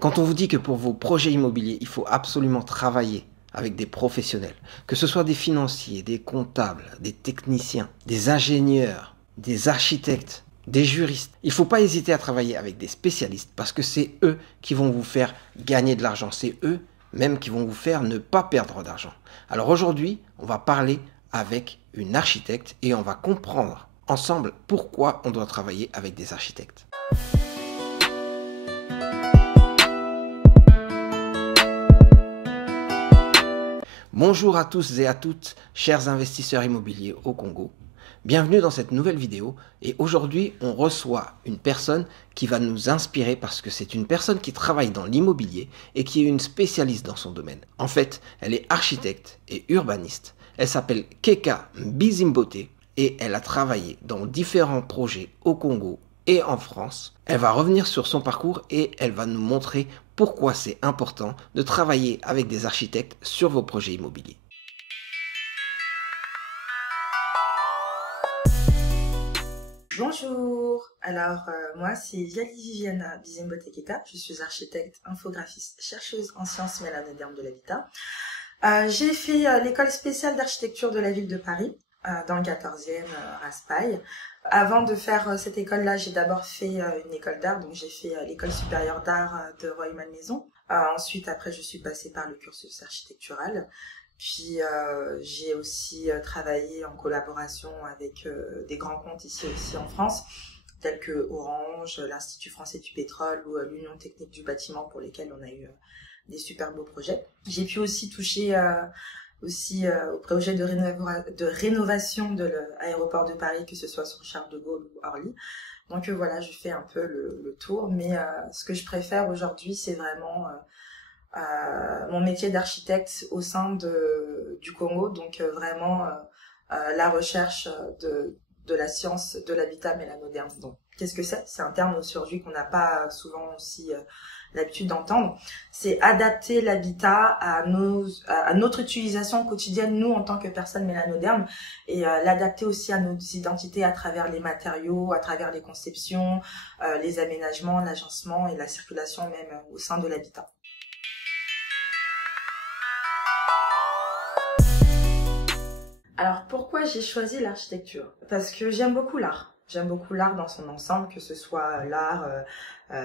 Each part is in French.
Quand on vous dit que pour vos projets immobiliers, il faut absolument travailler avec des professionnels, que ce soit des financiers, des comptables, des techniciens, des ingénieurs, des architectes, des juristes, il ne faut pas hésiter à travailler avec des spécialistes parce que c'est eux qui vont vous faire gagner de l'argent, c'est eux même qui vont vous faire ne pas perdre d'argent. Alors aujourd'hui, on va parler avec une architecte et on va comprendre ensemble pourquoi on doit travailler avec des architectes. Bonjour à tous et à toutes, chers investisseurs immobiliers au Congo. Bienvenue dans cette nouvelle vidéo et aujourd'hui on reçoit une personne qui va nous inspirer parce que c'est une personne qui travaille dans l'immobilier et qui est une spécialiste dans son domaine. En fait, elle est architecte et urbaniste. Elle s'appelle Keka Bizimbote et elle a travaillé dans différents projets au Congo et en France. Elle va revenir sur son parcours et elle va nous montrer pourquoi c'est important de travailler avec des architectes sur vos projets immobiliers. Bonjour, moi c'est Yali Viviana Bizimbote Keka, je suis architecte, infographiste, chercheuse en sciences mélanodermes de l'habitat. J'ai fait l'école spéciale d'architecture de la ville de Paris, dans le 14e, Raspail. Avant de faire cette école-là, j'ai d'abord fait une école d'art, donc j'ai fait l'école supérieure d'art de Rueil-Malmaison. Ensuite, après, je suis passée par le cursus architectural. Puis j'ai aussi travaillé en collaboration avec des grands comptes ici aussi en France, tels que Orange, l'Institut français du pétrole ou l'Union technique du bâtiment pour lesquels on a eu des super beaux projets. J'ai pu aussi toucher au projet de rénovation de l'aéroport de Paris, que ce soit sur Charles de Gaulle ou Orly. Donc voilà, je fais un peu le tour, mais ce que je préfère aujourd'hui, c'est vraiment mon métier d'architecte au sein du Congo, donc vraiment la recherche de la science de l'habitat mélanoderne. Donc qu'est-ce que c'est? C'est un terme aujourd'hui qu'on n'a pas souvent aussi l'habitude d'entendre. C'est adapter l'habitat à notre utilisation quotidienne, nous en tant que personnes mélanodermes, et l'adapter aussi à nos identités à travers les matériaux, à travers les conceptions, les aménagements, l'agencement et la circulation même au sein de l'habitat. Alors pourquoi j'ai choisi l'architecture? Parce que j'aime beaucoup l'art. J'aime beaucoup l'art dans son ensemble, que ce soit l'art,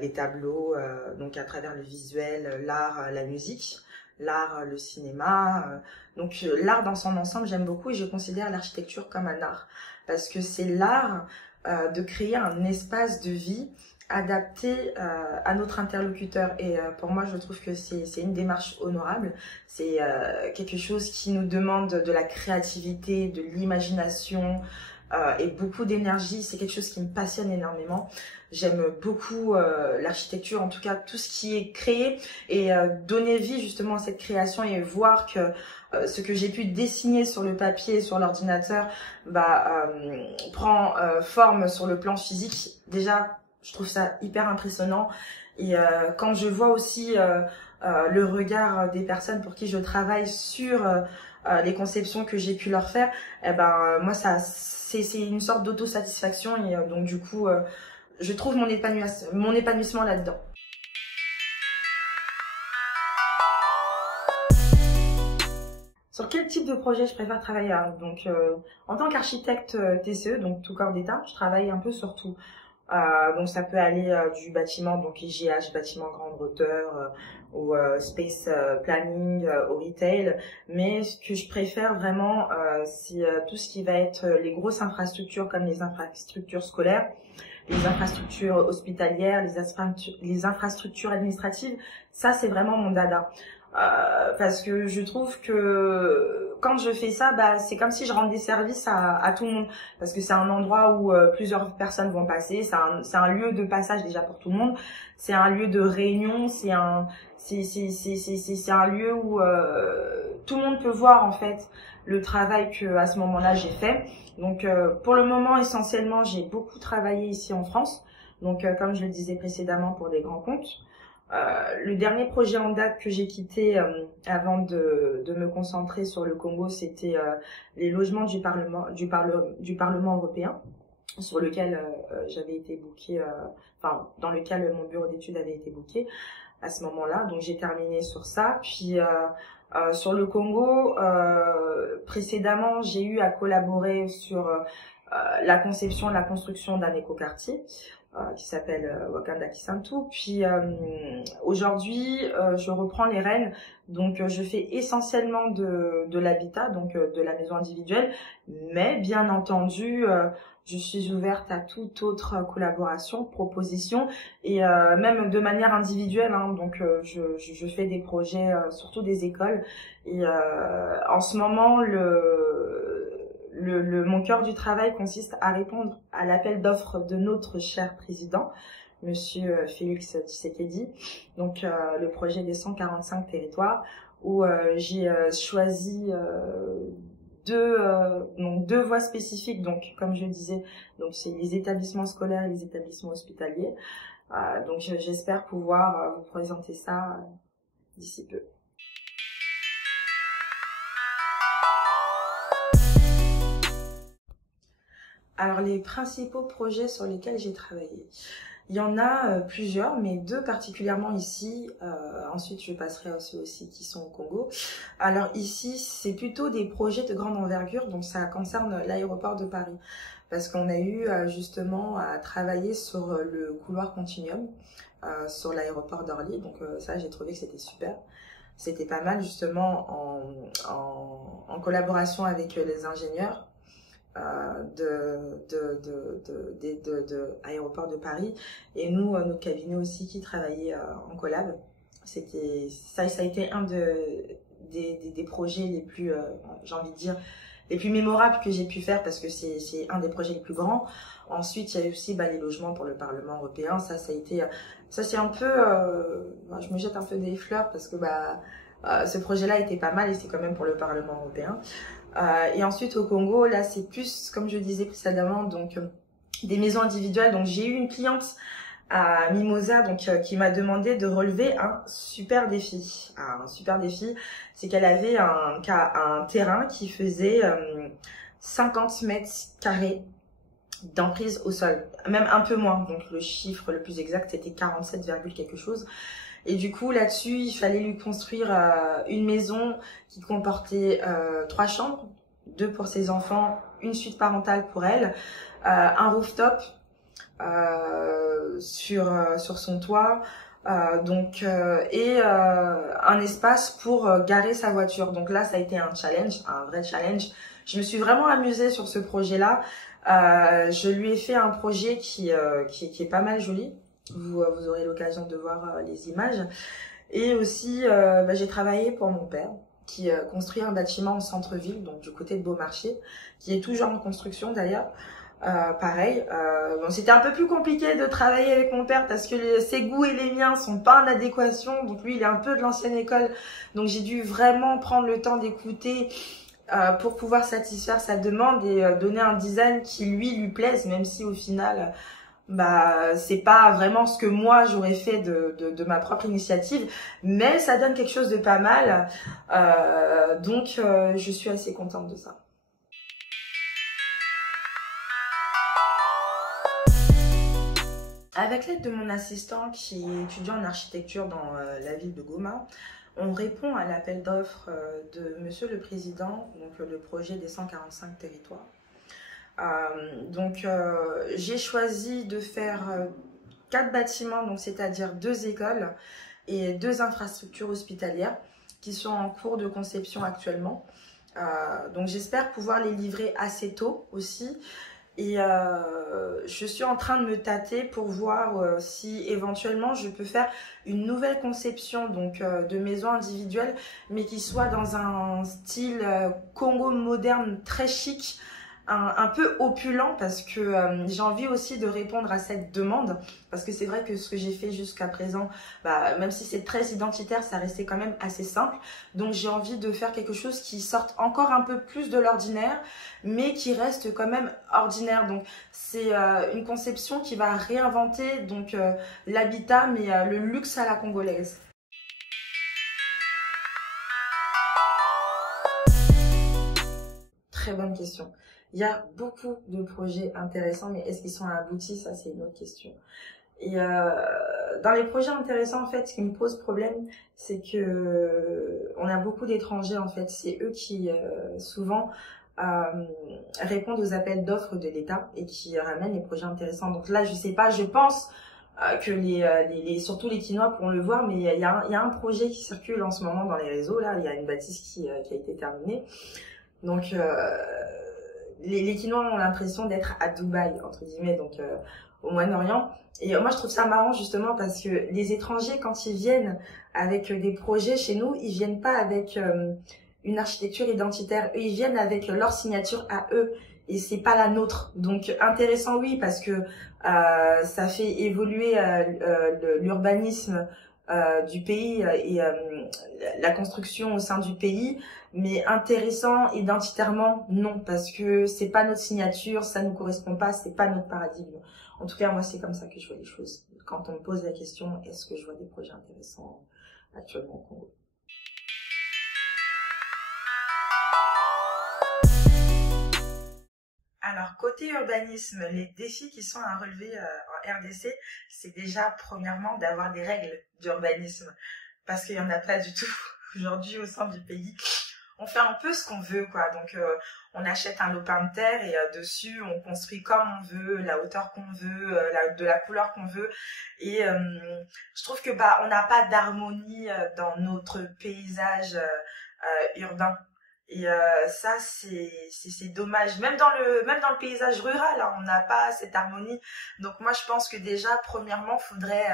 les tableaux, donc à travers le visuel, l'art, la musique, l'art, le cinéma. Donc l'art dans son ensemble, j'aime beaucoup et je considère l'architecture comme un art. Parce que c'est l'art de créer un espace de vie adapté à notre interlocuteur, et pour moi je trouve que c'est une démarche honorable. C'est quelque chose qui nous demande de la créativité, de l'imagination et beaucoup d'énergie. C'est quelque chose qui me passionne énormément. J'aime beaucoup l'architecture, en tout cas tout ce qui est créé, et donner vie justement à cette création et voir que ce que j'ai pu dessiner sur le papier, sur l'ordinateur, prend forme sur le plan physique. Déjà, je trouve ça hyper impressionnant, et quand je vois aussi le regard des personnes pour qui je travaille sur les conceptions que j'ai pu leur faire, moi c'est une sorte d'autosatisfaction, et donc du coup je trouve mon épanouissement là-dedans. Sur quel type de projet je préfère travailler? Donc en tant qu'architecte TCE, donc tout corps d'État, je travaille un peu sur tout. Donc ça peut aller du bâtiment, donc IGH, bâtiment grande hauteur, au space planning, au retail. Mais ce que je préfère vraiment, c'est tout ce qui va être les grosses infrastructures, comme les infrastructures scolaires, les infrastructures hospitalières, les infrastructures administratives. Ça, c'est vraiment mon dada. Parce que je trouve que quand je fais ça, c'est comme si je rends des services à tout le monde, parce que c'est un endroit où plusieurs personnes vont passer. C'est un lieu de passage déjà pour tout le monde. C'est un lieu de réunion. C'est un lieu où tout le monde peut voir en fait le travail que à ce moment-là j'ai fait. Donc pour le moment, essentiellement, j'ai beaucoup travaillé ici en France. Donc comme je le disais précédemment, pour des grands comptes. Le dernier projet en date que j'ai quitté avant de me concentrer sur le Congo, c'était les logements du Parlement européen, sur lequel j'avais été bookée, dans lequel mon bureau d'études avait été booké. à ce moment-là. Donc j'ai terminé sur ça. Puis sur le Congo, précédemment, j'ai eu à collaborer sur la conception et la construction d'un écoquartier qui s'appelle Wakanda Kisantu. Puis aujourd'hui, je reprends les rênes. Donc je fais essentiellement de l'habitat, donc de la maison individuelle, mais bien entendu, je suis ouverte à toute autre collaboration, proposition, et même de manière individuelle. Hein, donc je fais des projets, surtout des écoles. Et en ce moment, mon cœur du travail consiste à répondre à l'appel d'offres de notre cher président, Monsieur Félix Tshisekedi, donc le projet des 145 territoires, où j'ai choisi deux voies spécifiques. Donc comme je disais, donc c'est les établissements scolaires et les établissements hospitaliers. Donc j'espère pouvoir vous présenter ça d'ici peu. Alors les principaux projets sur lesquels j'ai travaillé, il y en a plusieurs, mais deux particulièrement ici. Ensuite je passerai à ceux aussi qui sont au Congo. Alors ici c'est plutôt des projets de grande envergure, donc ça concerne l'aéroport de Paris, parce qu'on a eu justement à travailler sur le couloir Continuum sur l'aéroport d'Orly. Donc ça j'ai trouvé que c'était super. C'était pas mal justement en collaboration avec les ingénieurs de aéroport de Paris, et nous notre cabinet aussi qui travaillait en collab. Ça a été un des projets les plus j'ai envie de dire les plus mémorables que j'ai pu faire, parce que c'est un des projets les plus grands. Ensuite il y a eu aussi les logements pour le Parlement européen. Ça c'est un peu je me jette un peu des fleurs parce que ce projet-là était pas mal, et c'est quand même pour le Parlement européen. Et ensuite au Congo, là c'est plus, comme je disais précédemment, donc des maisons individuelles. Donc j'ai eu une cliente à Mimosa, donc qui m'a demandé de relever un super défi. Un super défi, c'est qu'elle avait un terrain qui faisait 50 mètres carrés d'emprise au sol, même un peu moins. Donc le chiffre le plus exact c'était 47, quelque chose. Et du coup, là-dessus, il fallait lui construire une maison qui comportait 3 chambres, 2 pour ses enfants, une suite parentale pour elle, un rooftop sur son toit, et un espace pour garer sa voiture. Donc là, ça a été un challenge, un vrai challenge. Je me suis vraiment amusée sur ce projet-là. Je lui ai fait un projet qui est pas mal joli. Vous aurez l'occasion de voir les images. Et aussi, j'ai travaillé pour mon père, qui construit un bâtiment en centre-ville, donc du côté de Beaumarchais, qui est toujours en construction d'ailleurs. Pareil, bon, c'était un peu plus compliqué de travailler avec mon père parce que ses goûts et les miens sont pas en adéquation. Donc lui, il est un peu de l'ancienne école, donc j'ai dû vraiment prendre le temps d'écouter pour pouvoir satisfaire sa demande et donner un design qui lui plaise, même si au final c'est pas vraiment ce que moi j'aurais fait de ma propre initiative, mais ça donne quelque chose de pas mal. Donc je suis assez contente de ça. Avec l'aide de mon assistant qui est étudiant en architecture dans la ville de Goma, on répond à l'appel d'offres de Monsieur le Président, donc le projet des 145 territoires. J'ai choisi de faire 4 bâtiments, donc c'est-à-dire 2 écoles et 2 infrastructures hospitalières qui sont en cours de conception actuellement. Donc j'espère pouvoir les livrer assez tôt aussi. Et je suis en train de me tâter pour voir si éventuellement je peux faire une nouvelle conception donc de maison individuelle, mais qui soit dans un style Congo moderne très chic, un peu opulent, parce que j'ai envie aussi de répondre à cette demande, parce que c'est vrai que ce que j'ai fait jusqu'à présent, même si c'est très identitaire, ça restait quand même assez simple. Donc j'ai envie de faire quelque chose qui sorte encore un peu plus de l'ordinaire, mais qui reste quand même ordinaire. Donc c'est une conception qui va réinventer donc l'habitat, mais le luxe à la congolaise. Très bonne question. Il y a beaucoup de projets intéressants, mais est-ce qu'ils sont aboutis? Ça, c'est une autre question. Et dans les projets intéressants, en fait, ce qui me pose problème, c'est que on a beaucoup d'étrangers, en fait. C'est eux qui, souvent, répondent aux appels d'offres de l'État et qui ramènent les projets intéressants. Donc là, je sais pas, je pense que surtout les Quinois pourront le voir, mais il y a un projet qui circule en ce moment dans les réseaux. Là, il y a une bâtisse qui a été terminée. Donc, les Quinois ont l'impression d'être à Dubaï, entre guillemets, donc au Moyen-Orient. Et moi, je trouve ça marrant justement parce que les étrangers, quand ils viennent avec des projets chez nous, ils viennent pas avec une architecture identitaire. Eux, ils viennent avec leur signature à eux et c'est pas la nôtre. Donc intéressant, oui, parce que ça fait évoluer l'urbanisme du pays et la construction au sein du pays. Mais intéressant identitairement, non, parce que c'est pas notre signature, ça nous correspond pas, c'est pas notre paradigme. En tout cas, moi, c'est comme ça que je vois les choses. Quand on me pose la question, est-ce que je vois des projets intéressants actuellement au Congo? Alors, côté urbanisme, les défis qui sont à relever en RDC, c'est déjà, premièrement, d'avoir des règles d'urbanisme. Parce qu'il n'y en a pas du tout aujourd'hui au sein du pays. On fait un peu ce qu'on veut, quoi. Donc, on achète un lopin de terre et dessus, on construit comme on veut, la hauteur qu'on veut, de la couleur qu'on veut. Et je trouve que on n'a pas d'harmonie dans notre paysage urbain. Et ça, c'est dommage. Même dans le paysage rural, hein, on n'a pas cette harmonie. Donc moi, je pense que déjà, premièrement, faudrait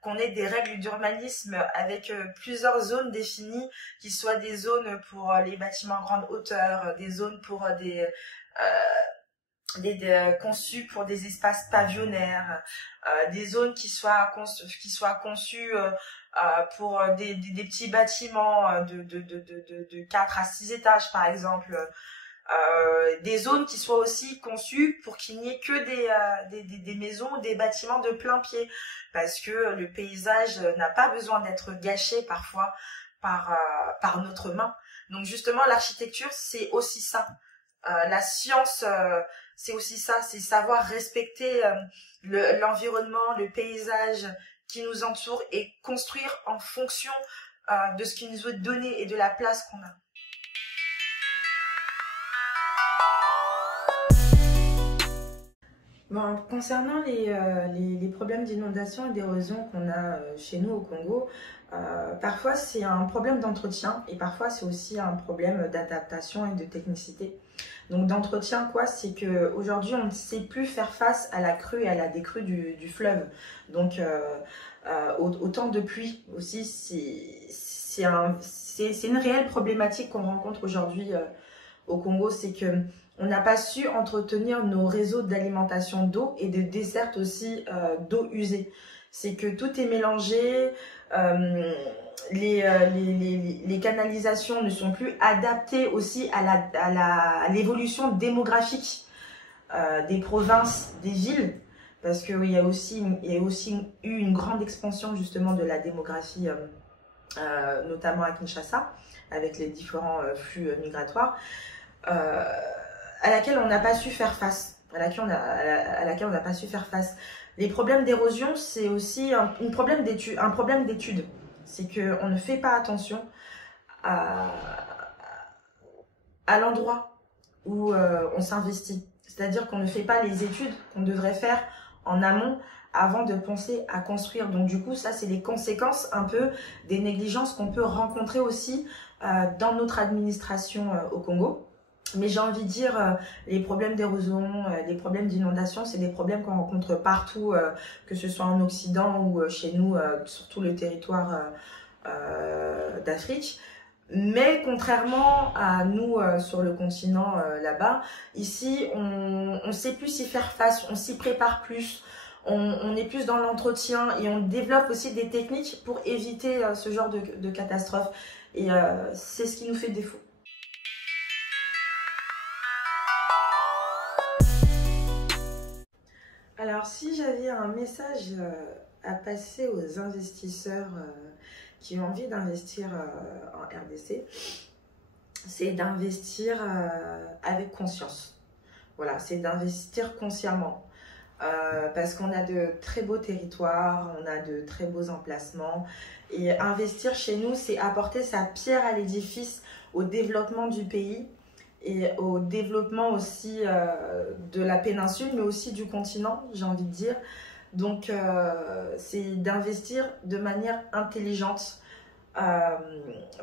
qu'on ait des règles d'urbanisme avec plusieurs zones définies, qui soient des zones pour les bâtiments grande hauteur, des zones pour conçues pour des espaces pavillonnaires, des zones qui soient conçues pour des petits bâtiments de 4 à 6 étages par exemple, des zones qui soient aussi conçues pour qu'il n'y ait que des maisons, des bâtiments de plein pied, parce que le paysage n'a pas besoin d'être gâché parfois par notre main. Donc justement, l'architecture, c'est aussi ça. La science, c'est aussi ça, c'est savoir respecter l'environnement, le paysage qui nous entoure et construire en fonction de ce qui nous est donné et de la place qu'on a. Bon, concernant les problèmes d'inondation et d'érosion qu'on a chez nous au Congo, parfois c'est un problème d'entretien et parfois c'est aussi un problème d'adaptation et de technicité. Donc d'entretien, quoi, c'est qu'aujourd'hui on ne sait plus faire face à la crue et à la décrue du fleuve. Donc au temps de pluie aussi, c'est une réelle problématique qu'on rencontre aujourd'hui au Congo, c'est que on n'a pas su entretenir nos réseaux d'alimentation d'eau et de desserte aussi d'eau usée. C'est que tout est mélangé, les canalisations ne sont plus adaptées aussi à l'évolution démographique des provinces, des villes, parce qu'il y a aussi eu une grande expansion justement de la démographie, notamment à Kinshasa, avec les différents flux migratoires. À laquelle on n'a pas su faire face, à laquelle on n'a pas su faire face. Les problèmes d'érosion, c'est aussi un problème d'étude. C'est qu'on ne fait pas attention à l'endroit où on s'investit. C'est-à-dire qu'on ne fait pas les études qu'on devrait faire en amont avant de penser à construire. Donc du coup, ça, c'est les conséquences un peu des négligences qu'on peut rencontrer aussi dans notre administration au Congo. Mais j'ai envie de dire, les problèmes d'érosion, les problèmes d'inondation, c'est des problèmes qu'on rencontre partout, que ce soit en Occident ou chez nous, sur tout le territoire d'Afrique. Mais contrairement à nous sur le continent là-bas, ici, on sait plus s'y faire face, on s'y prépare plus, on est plus dans l'entretien et on développe aussi des techniques pour éviter ce genre de catastrophe. Et c'est ce qui nous fait défaut. Alors, si j'avais un message à passer aux investisseurs qui ont envie d'investir en RDC, c'est d'investir avec conscience. Voilà, c'est d'investir consciemment. parce qu'on a de très beaux territoires, on a de très beaux emplacements. Et investir chez nous, c'est apporter sa pierre à l'édifice au développement du pays et au développement aussi de la péninsule, mais aussi du continent, j'ai envie de dire. Donc, c'est d'investir de manière intelligente.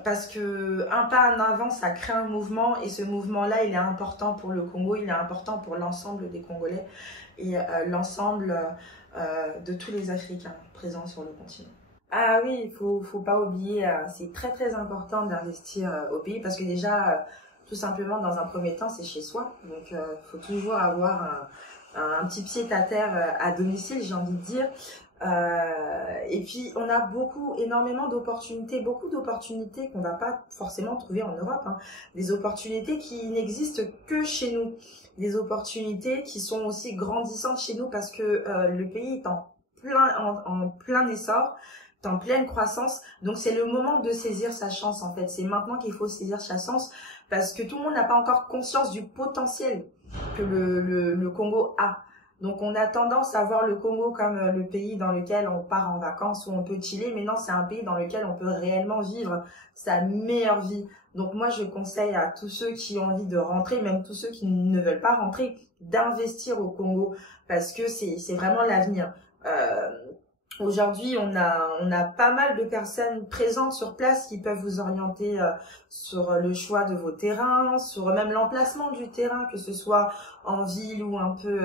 Parce que un pas en avant, ça crée un mouvement, et ce mouvement-là, il est important pour le Congo, il est important pour l'ensemble des Congolais et l'ensemble de tous les Africains présents sur le continent. Ah oui, faut pas oublier, c'est très très important d'investir au pays, parce que déjà, tout simplement, dans un premier temps, c'est chez soi. Donc, faut toujours avoir un petit pied à terre à domicile, j'ai envie de dire. Et puis on a énormément d'opportunités, beaucoup d'opportunités qu'on va pas forcément trouver en Europe, hein. Des opportunités qui n'existent que chez nous, des opportunités qui sont aussi grandissantes chez nous, parce que le pays est en plein essor, est en pleine croissance. Donc c'est le moment de saisir sa chance, en fait. C'est maintenant qu'il faut saisir sa chance, parce que tout le monde n'a pas encore conscience du potentiel que le Congo a. Donc on a tendance à voir le Congo comme le pays dans lequel on part en vacances, où on peut chiller, mais non, c'est un pays dans lequel on peut réellement vivre sa meilleure vie. Donc moi, je conseille à tous ceux qui ont envie de rentrer, même tous ceux qui ne veulent pas rentrer, d'investir au Congo, parce que c'est vraiment l'avenir. Aujourd'hui, on a pas mal de personnes présentes sur place qui peuvent vous orienter sur le choix de vos terrains, sur même l'emplacement du terrain, que ce soit en ville ou un peu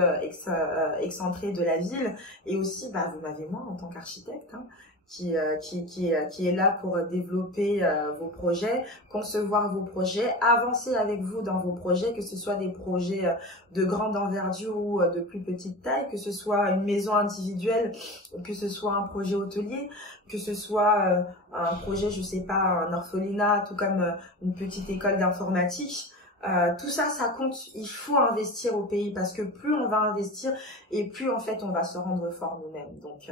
excentré de la ville. Et aussi, vous m'avez moi en tant qu'architecte, hein, qui est là pour développer vos projets, concevoir vos projets, avancer avec vous dans vos projets, que ce soit des projets de grande envergure ou de plus petite taille, que ce soit une maison individuelle, que ce soit un projet hôtelier, que ce soit un projet, je sais pas, un orphelinat, tout comme une petite école d'informatique. Tout ça, ça compte. Il faut investir au pays, parce que plus on va investir et plus en fait on va se rendre fort nous-mêmes. Donc,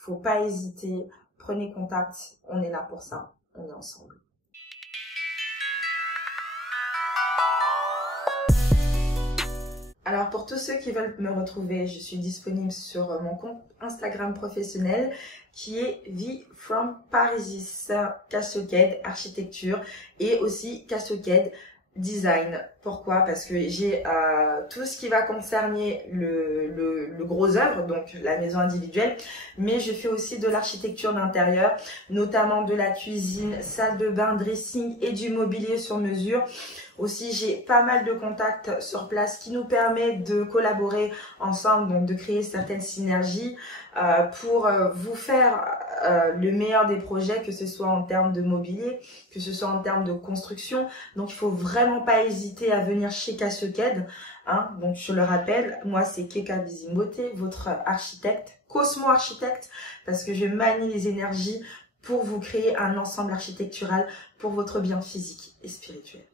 faut pas hésiter. Prenez contact. On est là pour ça. On est ensemble. Alors, pour tous ceux qui veulent me retrouver, je suis disponible sur mon compte Instagram professionnel qui est V from Parisis, Cascade Architecture, et aussi Cascade Design. Pourquoi? Parce que j'ai tout ce qui va concerner le gros œuvre, donc la maison individuelle, mais je fais aussi de l'architecture d'intérieur, notamment de la cuisine, salle de bain, dressing et du mobilier sur mesure. Aussi, j'ai pas mal de contacts sur place qui nous permettent de collaborer ensemble, donc de créer certaines synergies pour vous faire le meilleur des projets, que ce soit en termes de mobilier, que ce soit en termes de construction. Donc, il faut vraiment pas hésiter à venir chez Cascade, hein. Donc, je le rappelle, moi, c'est Keka Bizimbote, votre architecte, Cosmo Architecte, parce que je manie les énergies pour vous créer un ensemble architectural pour votre bien physique et spirituel.